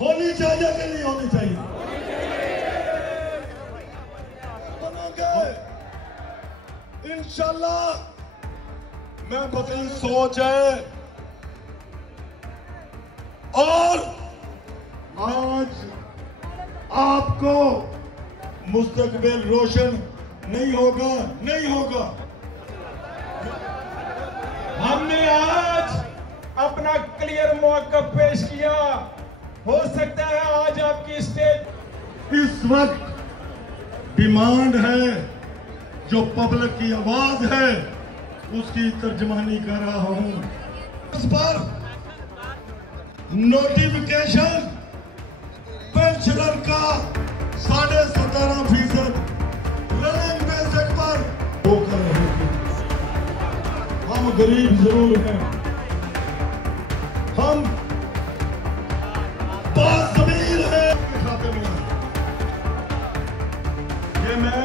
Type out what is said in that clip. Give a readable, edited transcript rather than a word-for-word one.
होनी चाहिए कि नहीं होनी चाहिए? बनोगे इंशाल्लाह। मैं बदली सोच है और आज आपको मुस्तकबिल रोशन नहीं होगा, नहीं होगा। हमने आज अपना क्लियर मौका पेश किया। हो सकता है आज आपकी स्टेज इस वक्त डिमांड है, जो पब्लिक की आवाज है उसकी तर्जमानी कर रहा हूं। इस पर नोटिफिकेशन पेंशनर का 17.5% रनिंग बेसिस पर वो कर रहे थे। हम गरीब जरूर हैं, हम बाज़मीर हैं। खाते में ये मैं